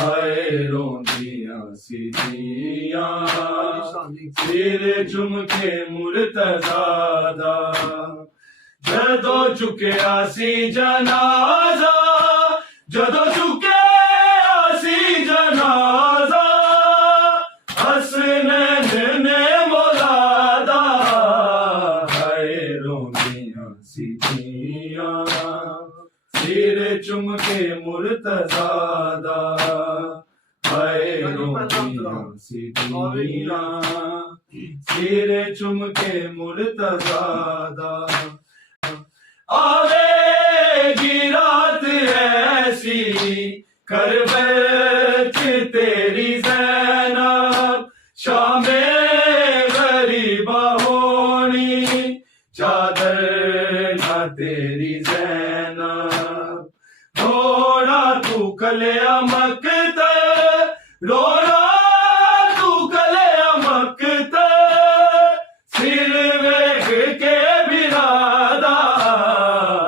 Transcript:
ہائے روندیاں سیدیاں سیر چم کے مرتضیٰ دا جدو چکیا سی جنازہ جدو چکیا سی جنازہ حسنین نے مولادا ہائے روندیاں سیدیاں سیر چم کے مرتضیٰ دا ہائے روندیاں سیدیاں سیر چم کے مرتضیٰ دا آوے گی رات ایسی کربت تیری زینب شام غریبہ ہونی چادر نہ تیری زینب رونا تو کلیا مقتل رو